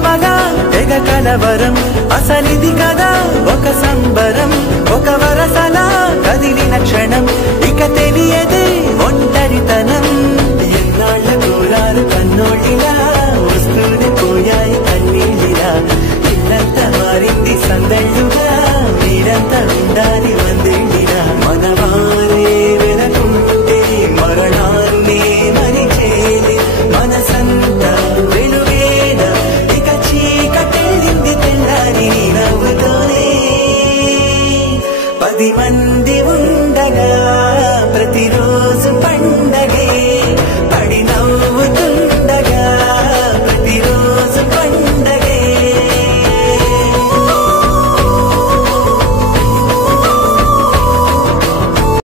పిలవగా తెగ కలవరం అసలిది కదా ఒక సంబరం ఒక వరసలా కదిలిన క్షణం ఇక తెలియదే ఒంటరితనం ఎన్నాళ్ళ దూరాలు కన్నోళ్ళిలా వస్తూనే పోయాయి కన్నీళ్ళిలా ఇల్లంతా మారింది సందళ్ళుగా మీరంతా ఉండాలి వందేళ్ళిలా మనవారే వెనకుంటే మరణాన్నే మరిచేది మనసంతా వెలుగేన ఇక చీకటెళ్ళింది తెల్లారి నవ్వుతోనే 10 మంది